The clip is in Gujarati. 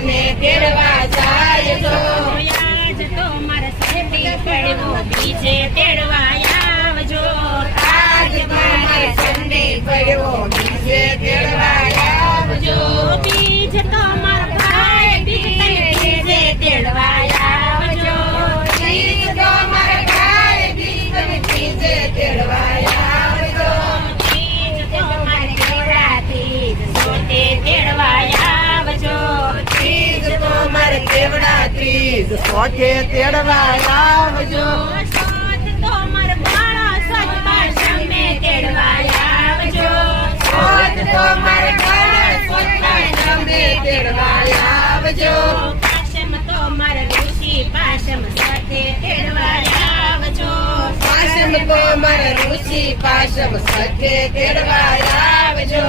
મને તેડવા જાય જો આજ તો મારા સંડી પડવો બીજે તેડવા આવજો આજ તો મારે સંડી પડ્યો બીજે તેડવા આવજો બીજ તો મારા ભાઈ બીજે તેડવા આવજો બીજ તો મારા ભાઈ બીજે તેડવા આવજો બીજ તો મારે કેવડાથી સોતે તેડવા આવજો ત્રીજ તો મારે કેવડા ત્રીજ સોઠે તેડવા આવજો સોત તો મારા બાળા સતપા સામે તેડવા આવજો સોત તો મારે કાળા સોઠા સામે તેડવા આવજો પાશમ તો મારા ઋષિ પાશમ સાથે તેડવા આવજો પાશમ તો મારે ઋષિ પાશમ સાથે તેડવા આવજો